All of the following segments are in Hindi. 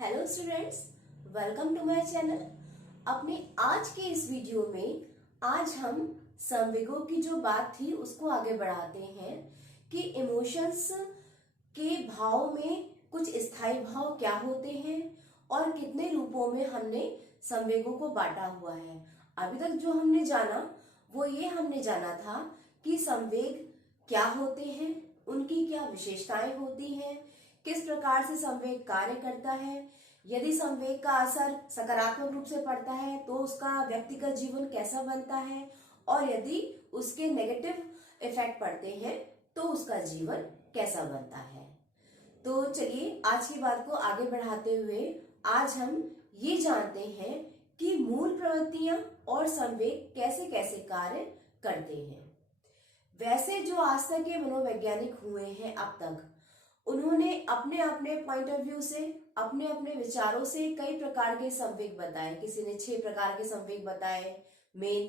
Hello students, welcome to my channel. अपने आज के इस वीडियो में आज हम संवेगों की जो बात थी उसको आगे बढ़ाते हैं कि इमोशंस के भाव में कुछ स्थायी भाव क्या होते हैं और कितने रूपों में हमने संवेगों को बांटा हुआ है। अभी तक जो हमने जाना वो ये हमने जाना था कि संवेग क्या होते हैं, उनकी क्या विशेषताएं होती हैं, किस प्रकार से संवेग कार्य करता है, यदि संवेग का असर सकारात्मक रूप से पड़ता है तो उसका व्यक्तिगत जीवन कैसा बनता है और यदि उसके नेगेटिव इफेक्ट पड़ते हैं तो उसका जीवन कैसा बनता है। तो चलिए आज की बात को आगे बढ़ाते हुए आज हम ये जानते हैं कि मूल प्रवृत्तियां और संवेग कैसे कैसे कार्य करते हैं। वैसे जो आज तक के मनोवैज्ञानिक हुए हैं अब तक, उन्होंने अपने अपने पॉइंट ऑफ व्यू से, अपने अपने विचारों से कई प्रकार के संवेग बताए। किसी ने 6 प्रकार के संवेग बताए मेन,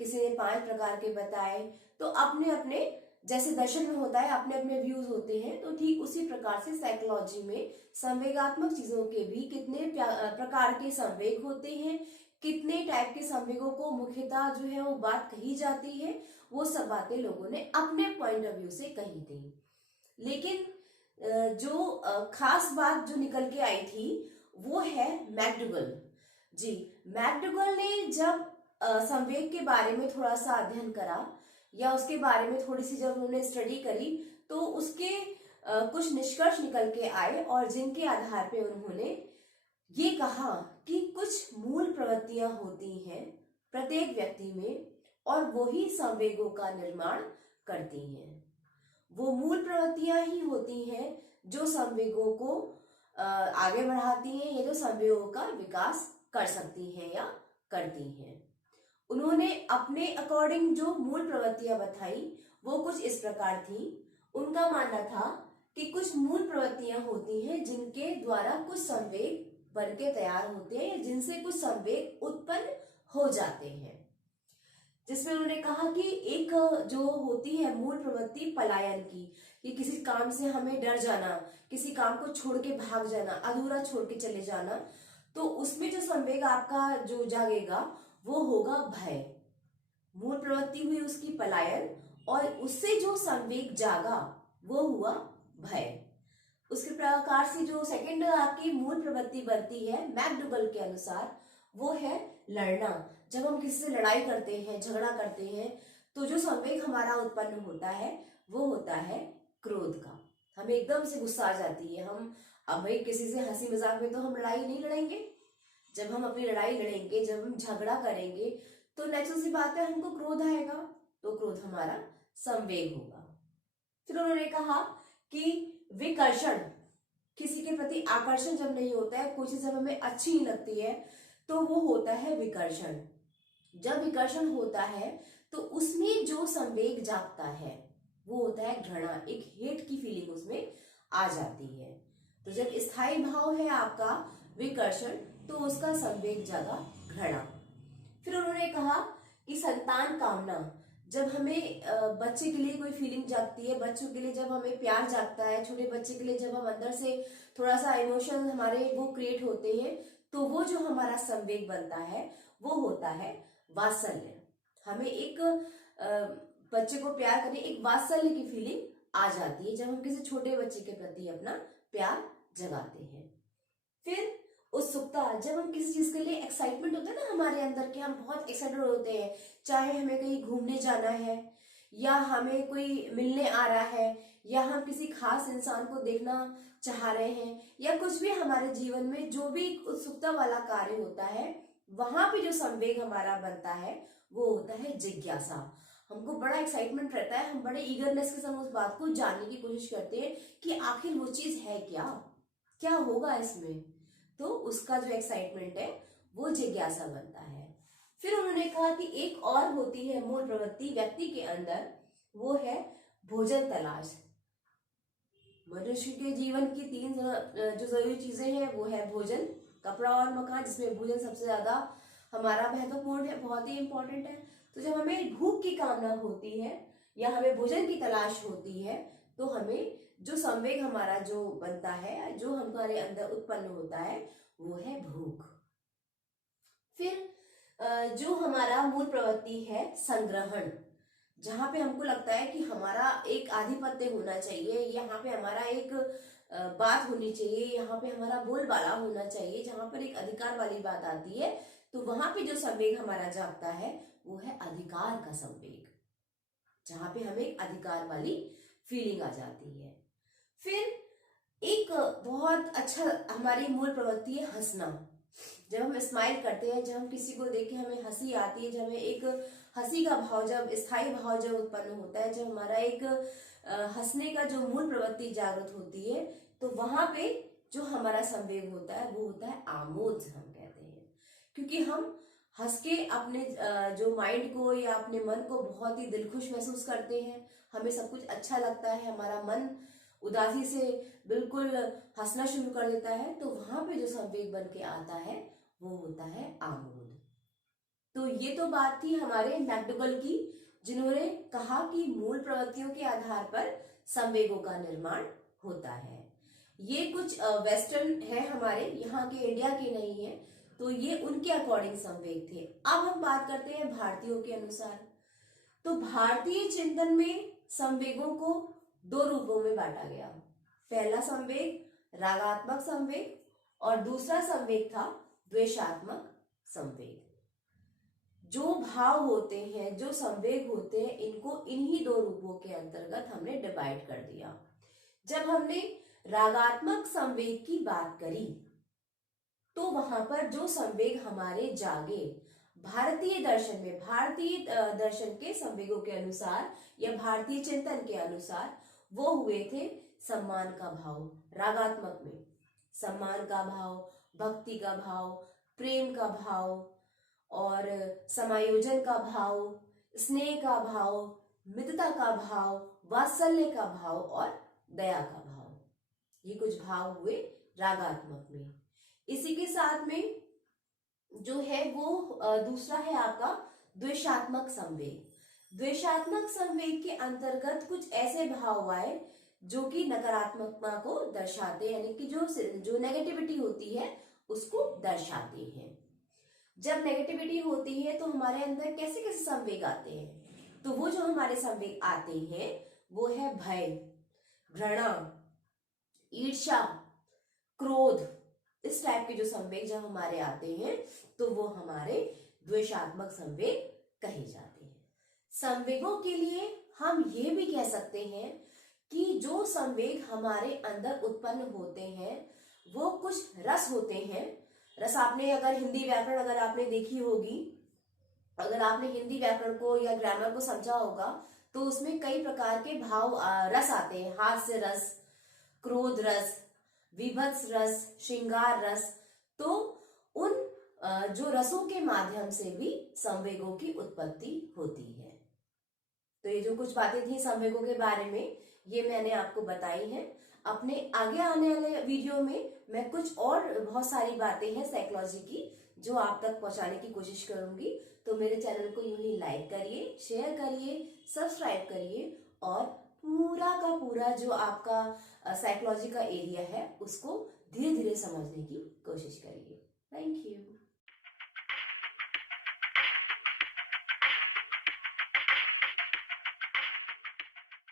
किसी ने 5 प्रकार के बताए। तो अपने अपने, जैसे दर्शन में होता है अपने अपने व्यूज होते हैं, तो ठीक उसी प्रकार से साइकोलॉजी में संवेगात्मक चीजों के भी कितने प्रकार के संवेग होते हैं, कितने टाइप के संवेगों को मुख्यतः जो है वो बात कही जाती है, वो सब बातें लोगों ने अपने पॉइंट ऑफ व्यू से कही थी। लेकिन जो खास बात जो निकल के आई थी वो है मैकडूगल जी। मैकडूगल ने जब संवेग के बारे में थोड़ा सा अध्ययन करा या उसके बारे में थोड़ी सी जब उन्होंने स्टडी करी तो उसके कुछ निष्कर्ष निकल के आए और जिनके आधार पे उन्होंने ये कहा कि कुछ मूल प्रवृत्तियां होती हैं प्रत्येक व्यक्ति में और वही संवेगों का निर्माण करती हैं। वो मूल प्रवृत्तियां ही होती हैं जो संवेगों को आगे बढ़ाती हैं या जो संवेगों का विकास कर सकती हैं या करती हैं। उन्होंने अपने अकॉर्डिंग जो मूल प्रवृत्तियां बताई वो कुछ इस प्रकार थी। उनका मानना था कि कुछ मूल प्रवृत्तियां होती हैं जिनके द्वारा कुछ संवेग बनके तैयार होते हैं, जिनसे कुछ संवेग उत्पन्न हो जाते हैं। जिसमें उन्होंने कहा कि एक जो होती है मूल प्रवृत्ति पलायन की, कि किसी काम से हमें डर जाना, किसी काम को छोड़ के भाग जाना, अधूरा छोड़ के चले जाना, तो उसमें जो संवेग आपका जो जागेगा वो होगा भय। मूल प्रवृत्ति हुई उसकी पलायन और उससे जो संवेग जागा वो हुआ भय। उसके प्रकार से जो सेकंड आपकी मूल प्रवृत्ति बनती है मैकडूगल के अनुसार वो है लड़ना। जब हम किसी से लड़ाई करते हैं, झगड़ा करते हैं, तो जो संवेग हमारा उत्पन्न होता है वो होता है क्रोध का। हमें एकदम से गुस्सा आ जाती है। हम अब भाई किसी से हंसी मजाक में तो हम लड़ाई नहीं लड़ेंगे। जब हम अपनी लड़ाई लड़ेंगे, जब हम झगड़ा करेंगे तो नेचुरल सी बात है हमको क्रोध आएगा, तो क्रोध हमारा संवेग होगा। फिर उन्होंने कहा कि विकर्षण, किसी के प्रति आकर्षण जब नहीं होता है, कोई चीज जब हमें अच्छी नहीं लगती है तो वो होता है विकर्षण। जब विकर्षण होता है तो उसमें जो संवेग जागता है वो होता है घृणा, एक हेट की फीलिंग उसमें आ जाती है। तो जब स्थायी भाव है आपका विकर्षण तो उसका संवेग जागा घृणा। फिर उन्होंने कहा कि संतान कामना, जब हमें बच्चे के लिए कोई फीलिंग जागती है, बच्चों के लिए जब हमें प्यार जागता है, छोटे बच्चे के लिए जब हम अंदर से थोड़ा सा इमोशन हमारे वो क्रिएट होते हैं, तो वो जो हमारा संवेग बनता है वो होता है वात्सल्य। हमें एक बच्चे को प्यार करने, एक वात्सल्य की फीलिंग आ जाती है जब हम किसी छोटे बच्चे के प्रति अपना प्यार जगाते हैं। फिर उत्सुकता, जब हम किसी चीज के लिए एक्साइटमेंट होता है ना हमारे अंदर कि हम बहुत एक्साइटेड होते हैं, चाहे हमें कहीं घूमने जाना है या हमें कोई मिलने आ रहा है या हम किसी खास इंसान को देखना चाह रहे हैं या कुछ भी हमारे जीवन में जो भी उत्सुकता वाला कार्य होता है, वहां पे जो संवेग हमारा बनता है वो होता है जिज्ञासा। हमको बड़ा एक्साइटमेंट रहता है, हम बड़े ईगरनेस के साथ उस बात को जानने की कोशिश करते हैं कि आखिर वो चीज है क्या होगा इसमें। तो उसका जो एक्साइटमेंट है वो जिज्ञासा बनता है। फिर उन्होंने कहा कि एक और होती है मूल प्रवृत्ति व्यक्ति के अंदर, वो है भोजन तलाश। मनुष्य के जीवन की 3 जो जरूरी चीजें हैं वो है भोजन, कपड़ा और मकान, जिसमें भोजन सबसे ज्यादा हमारा महत्वपूर्ण है, बहुत ही इंपॉर्टेंट है। तो जब हमें भूख की कामना होती है या हमें भोजन की तलाश होती है तो हमें जो संवेग हमारा जो बनता है, जो हमारे अंदर उत्पन्न होता है, वो है भूख। फिर जो हमारा मूल प्रवृत्ति है संग्रहण, जहां पे हमको लगता है कि हमारा एक आधिपत्य होना चाहिए, यहाँ पे हमारा एक बात होनी चाहिए, यहाँ पे हमारा बोलबाला होना चाहिए, जहां पर एक अधिकार वाली बात आती है, तो वहां पे जो संवेग हमारा जागता है वो है अधिकार का संवेग, जहां पे हमें एक अधिकार वाली फीलिंग आ जाती है। फिर एक बहुत अच्छा हमारी मूल प्रवृत्ति है हंसना। जब हम स्माइल करते हैं, जब हम किसी को देख के हमें हंसी आती है, जब हमें एक हंसी का भाव, जब स्थायी भाव जब उत्पन्न होता है, जब हमारा एक हंसने का जो मूल प्रवृत्ति जागृत होती है, तो वहां पे जो हमारा संवेग होता है वो होता है आमोद, हम कहते हैं। क्योंकि हम हंस के अपने जो माइंड को या अपने मन को बहुत ही दिलखुश महसूस करते हैं, हमें सब कुछ अच्छा लगता है, हमारा मन उदासी से बिल्कुल हंसना शुरू कर देता है, तो वहां पे जो संवेग बन के आता है वो होता है आमोद। तो ये तो बात थी हमारे मैकडोगल की, जिन्होंने कहा कि मूल प्रवृत्तियों के आधार पर संवेगों का निर्माण होता है। ये कुछ वेस्टर्न है, हमारे यहाँ के, इंडिया के नहीं है, तो ये उनके अकॉर्डिंग संवेग थे। अब हम बात करते हैं भारतीयों के अनुसार। तो भारतीय चिंतन में संवेगों को दो रूपों में बांटा गया। पहला संवेग रागात्मक संवेग और दूसरा संवेग था द्वेषात्मक संवेग। जो भाव होते हैं, जो संवेग होते हैं, इनको इन्हीं दो रूपों के अंतर्गत हमने डिवाइड कर दिया। जब हमने रागात्मक संवेग की बात करी तो वहां पर जो संवेग हमारे जागे भारतीय दर्शन में, भारतीय दर्शन के संवेगों के अनुसार या भारतीय चिंतन के अनुसार, वो हुए थे सम्मान का भाव। रागात्मक में सम्मान का भाव, भक्ति का भाव, प्रेम का भाव और समायोजन का भाव, स्नेह का भाव, मित्रता का भाव, वात्सल्य का भाव और दया का भाव, ये कुछ भाव हुए रागात्मक में। इसी के साथ में जो है वो दूसरा है आपका द्वेषात्मक संवेग। द्वेषात्मक संवेग के अंतर्गत कुछ ऐसे भाव आए जो कि नकारात्मकता को दर्शाते, यानी कि जो नेगेटिविटी होती है उसको दर्शाते हैं। जब नेगेटिविटी होती है तो हमारे अंदर कैसे कैसे संवेग आते हैं, तो वो जो हमारे संवेग आते हैं वो है भय, घृणा, ईर्ष्या, क्रोध। इस टाइप के जो संवेग जब हमारे आते हैं तो वो हमारे द्वेषात्मक संवेग कहे जाते हैं। संवेगों के लिए हम ये भी कह सकते हैं कि जो संवेग हमारे अंदर उत्पन्न होते हैं वो कुछ रस होते हैं। रस, आपने अगर हिंदी व्याकरण अगर आपने देखी होगी, अगर आपने हिंदी व्याकरण को या ग्रामर को समझा होगा, तो उसमें कई प्रकार के भाव रस आते हैं। हास्य रस, क्रोध रस, विभत्स रस, श्रृंगार रस। तो उन जो रसों के माध्यम से भी संवेगों की उत्पत्ति होती है। तो ये जो कुछ बातें थी संवेगों के बारे में, ये मैंने आपको बताई हैं। अपने आगे आने वाले वीडियो में मैं कुछ और बहुत सारी बातें हैं साइकोलॉजी की जो आप तक पहुंचाने की कोशिश करूंगी। तो मेरे चैनल को यूं ही लाइक करिए, शेयर करिए, सब्सक्राइब करिए और पूरा का पूरा जो आपका साइकोलॉजी का एरिया है उसको धीरे धीरे समझने की कोशिश करिए। Thank you.